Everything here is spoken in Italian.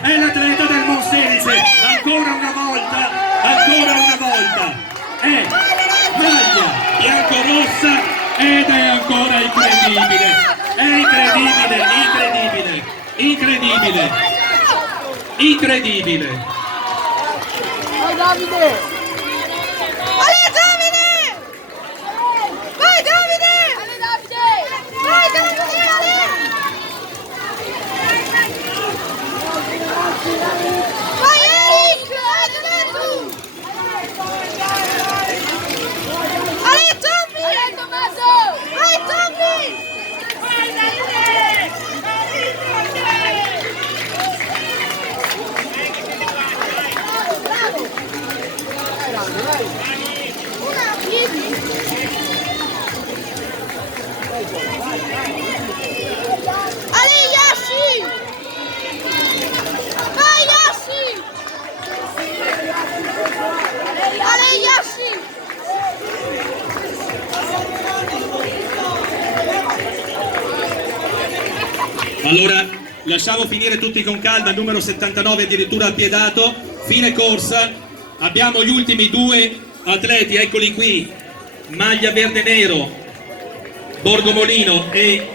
è l'atleta del Monselice, ancora una volta, è maglia bianco-rossa ed è ancora incredibile, incredibile. Vai Davide! Vai Davide! Vai Davide! Vai Davide! Vai Eric! Ale Tommy! Vai Tommy! Vai Davide! Ale Yashi! Vai Yashi! Ale Yashi! Allora lasciamo finire tutti con calma, il numero 79 addirittura appiedato, fine corsa, abbiamo gli ultimi due atleti, eccoli qui, maglia verde-nero, Borgomolino e